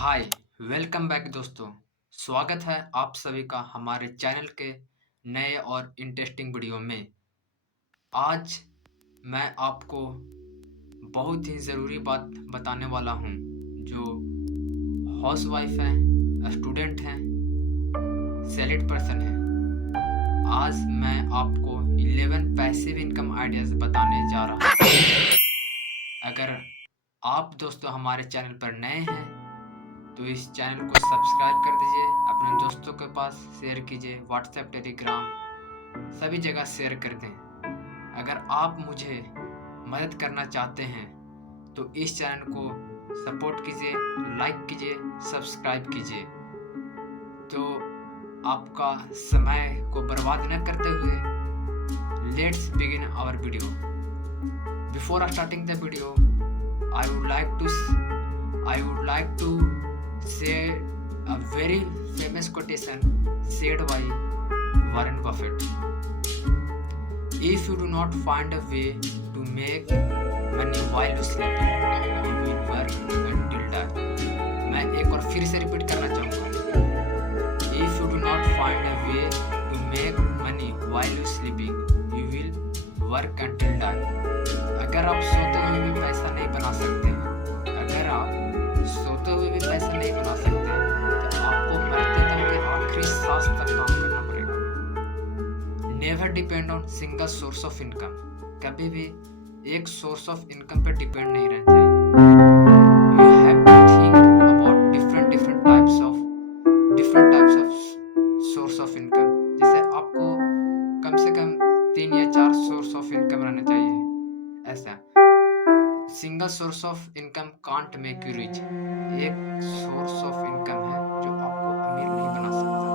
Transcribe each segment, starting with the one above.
हाय, welcome back दोस्तों। स्वागत है आप सभी का हमारे चैनल के नए और इंटरेस्टिंग वीडियो में। आज मैं आपको बहुत ही ज़रूरी बात बताने वाला हूँ, जो हाउसवाइफ हैं, स्टूडेंट हैं, सैलरीड पर्सन हैं। आज मैं आपको 11 पैसिव इनकम आइडियाज़ बताने जा रहा हूँ। अगर आप दोस्तों हमारे चैनल पर नए हैं तो इस चैनल को सब्सक्राइब कर दीजिए, अपने दोस्तों के पास शेयर कीजिए, व्हाट्सएप, टेलीग्राम सभी जगह शेयर कर दें। अगर आप मुझे मदद करना चाहते हैं तो इस चैनल को सपोर्ट कीजिए, लाइक कीजिए, सब्सक्राइब कीजिए। तो आपका समय को बर्बाद न करते हुए let's begin our video. Before starting the video I would like to say a very famous quotation said by Warren Buffett. If you do not find a way to make money while you sleeping, you will work until die. मैं एक और फिर से repeat करना चाहूँगा। If you do not find a way to make money while you sleeping, you will work until die. अगर आप सोते हुए भी पैसा नहीं बना सकते हैं, अगर आप सोते हुए भी पैसा नहीं बना सकते हैं, तो आपको मरते दम के आखिरी सांस तक काम करना पड़ेगा। Never depend on single source of income. कभी भी एक सोर्स ऑफ इनकम पर डिपेंड नहीं रहना चाहिए। You have to think about different types of source of income. जैसे आपको कम से कम 3 या 4 सोर्स ऑफ इनकम रहने चाहिए। ऐसा single source of income can't make you rich. एक सोर्स ऑफ इनकम है जो आपको अमीर नहीं बना सकता।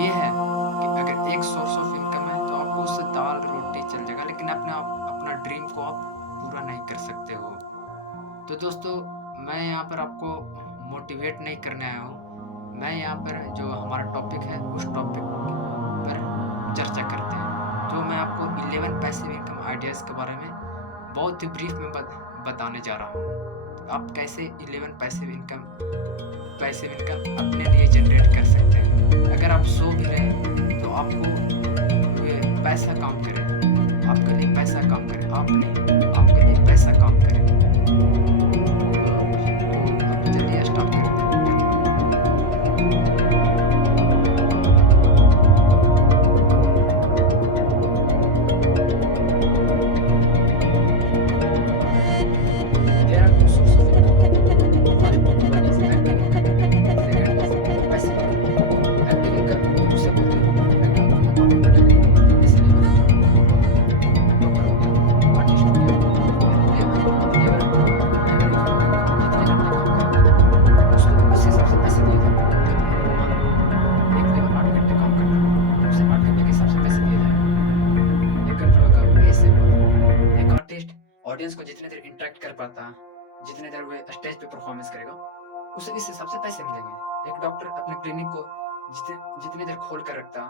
ये है कि अगर एक सोर्स ऑफ इनकम है तो आपको उससे दाल रोटी चल जाएगा, लेकिन अपना ड्रीम को आप पूरा नहीं कर सकते हो। तो दोस्तों, मैं यहाँ पर आपको मोटिवेट नहीं करने आया हूँ। मैं यहाँ पर जो हमारा टॉपिक है उस टॉपिक पर चर्चा करते हैं। तो मैं आपको 11 पैसिव इनकम आइडियाज़ के बारे में बहुत ही ब्रीफ में बताने जा रहा हूँ। आप कैसे 11 पैसिव इनकम अपने लिए जनरेट कर सकते हैं। अगर आप सो भी रहे हैं तो आपको पैसा काम करे, आपके लिए पैसा काम करे, आप नहीं, आपके लिए पैसा काम करे। तो अब चलिए स्टार्ट करते हैं। There are two sources of income. First one is active income, second is passive income. Active income उसे बोलते हैं, active income को हम बोलते हैं इसलिए डॉक्टर हो गया, आर्टिस्ट हो गया, लेबर जितने घंटे काम करे उसको उस हिसाब से पैसे दिए जाते हैं। एक लेबर 8 घंटे काम करता है तो उसे 8 घंटे के हिसाब से पैसे दिए जाएंगे। एक एम्प्लॉय का ऐसे एक आर्टिस्ट ऑडियंस को जितने देर इंटरेक्ट कर पाता, जितने देर वह स्टेज पे परफॉर्मेंस करेगा, उसे इस हिसाब से पैसे मिलेंगे। एक डॉक्टर अपने क्लिनिक को जितनी देर खोल कर रखता,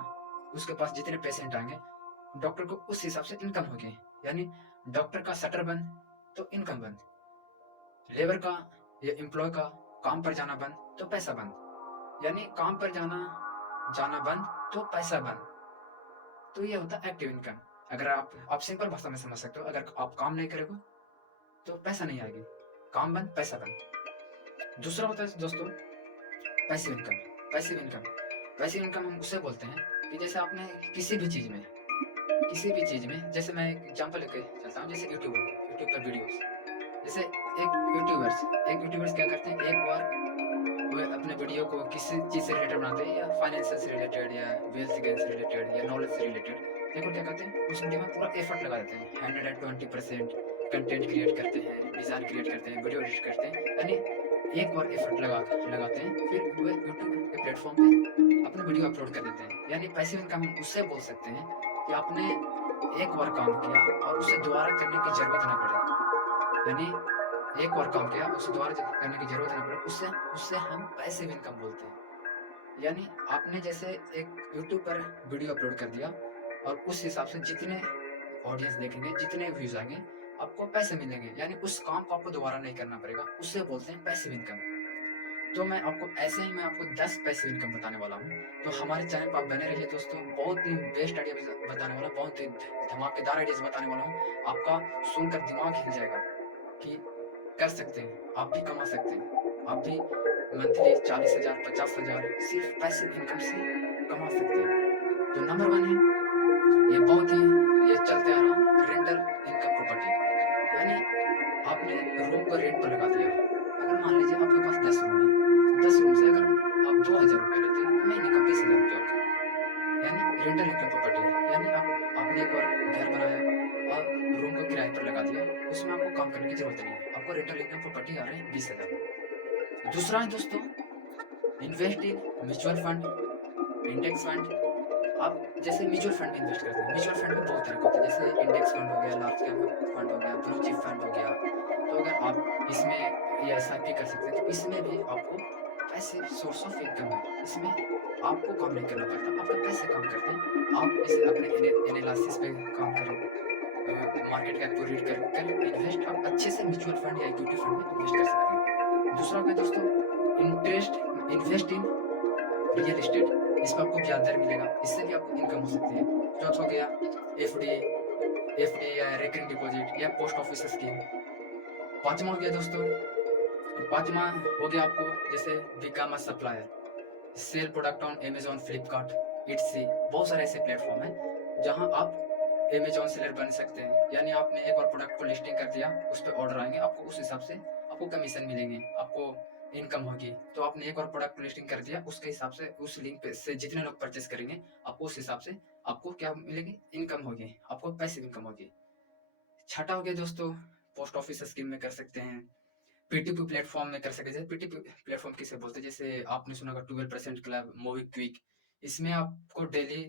उसके पास जितने पेशेंट आएंगे, डॉक्टर को उस हिसाब से इनकम होगी। यानी डॉक्टर का शटर बंद तो इनकम बंद, लेबर का या एम्प्लॉय का काम पर जाना बंद तो पैसा बंद, यानी काम पर जाना बंद तो पैसा बंद। तो ये होता है एक्टिव इनकम। अगर आप सिंपल भाषा में समझ सकते हो, अगर आप काम नहीं करोगे तो पैसा नहीं आएगी, काम बंद पैसा बंद। दूसरा होता है दोस्तों पैसिव इनकम। पैसिव इनकम हम उसे बोलते हैं कि जैसे आपने किसी भी चीज में जैसे मैं एक एग्जांपल लेके चलता हूँ, जैसे यूट्यूब पर वीडियोस। जैसे एक यूट्यूबर्स क्या करते हैं, एक बार वो अपने वीडियो को किसी चीज से रिलेटेड बनाते हैं, या फाइनेंशियल से रिलेटेड, या वेल्थ गेन से रिलेटेड, या नॉलेज से रिलेटेड। देखो क्या करते हैं, उस वीडियो में पूरा एफर्ट लगा देते हैं, 120% कंटेंट क्रिएट करते हैं, डिज़ाइन क्रिएट करते हैं, वीडियो एडिट करते हैं। यानी एक बार एफर्ट लगाते हैं, फिर वो यूट्यूब के प्लेटफॉर्म पे अपने वीडियो अपलोड कर देते हैं। यानी पैसिव इनकम हम उससे बोल सकते हैं कि आपने एक बार काम किया और उसे दोबारा करने की जरूरत ना पड़े। यानी एक बार काम किया उसे दोबारा करने की जरूरत ना पड़े, उससे हम पैसिव इनकम बोलते हैं। यानी आपने जैसे एक यूट्यूब पर वीडियो अपलोड कर दिया और उस हिसाब से जितने ऑडियंस देखेंगे, जितने व्यूज आएंगे, आपको पैसे मिलेंगे। यानी उस काम को आपको दोबारा नहीं करना पड़ेगा, उससे बोलते हैं पैसिव इनकम। तो मैं आपको 10 पैसिव इनकम बताने वाला हूँ। तो हमारे चैनल पर आप बने रहिए दोस्तों, बहुत ही बेस्ट आइडिया बताने वाला हूँ, बहुत ही धमाकेदार आइडियाज़ बताने वाला हूँ। आपका सुनकर दिमाग हिल जाएगा कि कर सकते हैं, आप भी कमा सकते हैं। आप भी मंथली 40,000, 50,000 सिर्फ़ पैसिव इनकम से कमा सकते हैं। तो नंबर 1 है, ये बहुत ही ये चलते आ रहा रेंटल इनकम प्रॉपर्टी। यानी आपने रूम को रेंट पर लगा दिया। अगर मान लीजिए आपके पास 10 रूम है, तो 10 रूम से अगर आप ₹2,000 लेते हैं, तो महीने का ₹20,000 हो गया। यानी रेंटल इनकम प्रॉपर्टी है। यानी आपने एक और घर बनाया और रूम को किराए पर लगा दिया, उसमें आपको काम करने की ज़रूरत नहीं है। आपको रेंटल इनकम प्रॉपर्टी आ रहे हैं 20,000। दूसरा है दोस्तों, invest in mutual fund, index fund. आप जैसे म्यूचुअल फंड में इन्वेस्ट करते हैं, म्यूचुअल फंड में बहुत तरह के होते हैं, जैसे इंडेक्स फंड हो गया, लार्ज कैप फंड हो गया, ब्लू चिप फंड हो गया। तो अगर आप इसमें ये एसआईपी कर सकते हैं, तो इसमें भी आपको पैसिव सोर्स ऑफ इनकम है। इसमें आपको काम नहीं करना पड़ता, आपके पैसे काम करते हैं। आप इसे अपने एनालिसिस पे काम करें, मार्केट कैप को रीड कर इन्वेस्ट आप अच्छे से म्यूचुअल फंड या इक्विटी फंड में इन्वेस्ट कर सकते हैं। दूसरा क्या दोस्तों, interest invest in real estate. इस पे आपको ब्याज दर मिलेगा, इससे भी आपको इनकम हो सकती है। चौथा हो गया एफडी, एफडी या रेकरिंग डिपॉजिट या पोस्ट ऑफिस स्कीम। पांचवा हो गया दोस्तों, पांचवा हो गया आपको जैसे become a supplier, sell product on Amazon, Flipkart, Etsy. बहुत सारे ऐसे प्लेटफ़ॉर्म हैं, जहाँ आप अमेज़न सेलर बन सकते हैं। यानी आपने एक और प्रोडक्ट को लिस्टिंग कर दिया, उस पे ऑर्डर आएँगे, आपको उस हिसाब से आपको कमीशन मिलेंगे, आपको इनकम होगी। तो आपने एक और प्रोडक्ट लिस्टिंग कर दिया, उसके हिसाब से उस लिंक पे से जितने लोग परचेज़ करेंगे, आपको उस हिसाब से आपको क्या मिलेगी? इनकम होगी, आपको पैसिव इनकम होगी। छठा हो गया दोस्तों, पोस्ट ऑफिस स्कीम में कर सकते हैं। पीटूपी प्लेटफ़ॉर्म में कर सकते हैं। जैसे पीटूपी प्लेटफ़ॉर्म किसे बोलते हैं? जैसे आपने सुना होगा 12% क्लब, मोबीक्विक। इसमें आपको डेली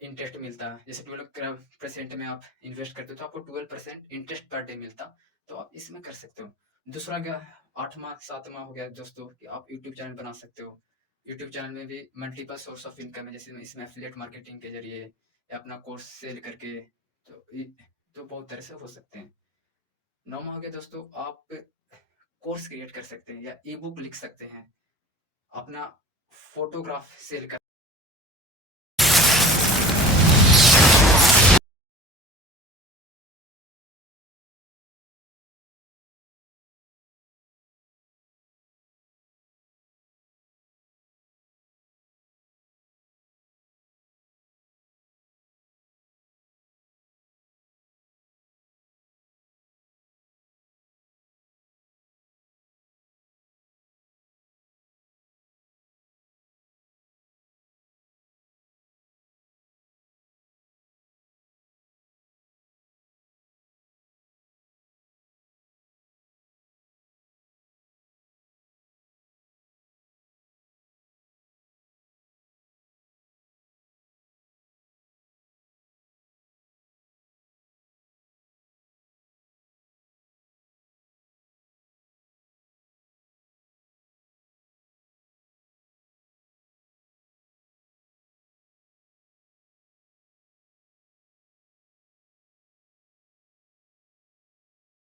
इंटरेस्ट मिलता है। जैसे 12% में आप इन्वेस्ट करते हो तो आपको 12% इंटरेस्ट पर डे मिलता। तो आप इसमें कर सकते हो। दूसरा गया 8वाँ 7वाँ हो गया दोस्तों कि आप यूट्यूब चैनल बना सकते हो। यूट्यूब चैनल में भी मल्टीपल सोर्स ऑफ इनकम है। जैसे इसमें एफ़िलिएट मार्केटिंग के ज़रिए या अपना कोर्स सेल करके तो तो बहुत तरह से हो सकते हैं। 9वाँ हो गया दोस्तों, आप कोर्स क्रिएट कर सकते हैं या ई बुक लिख सकते हैं, अपना फोटोग्राफ सेल कर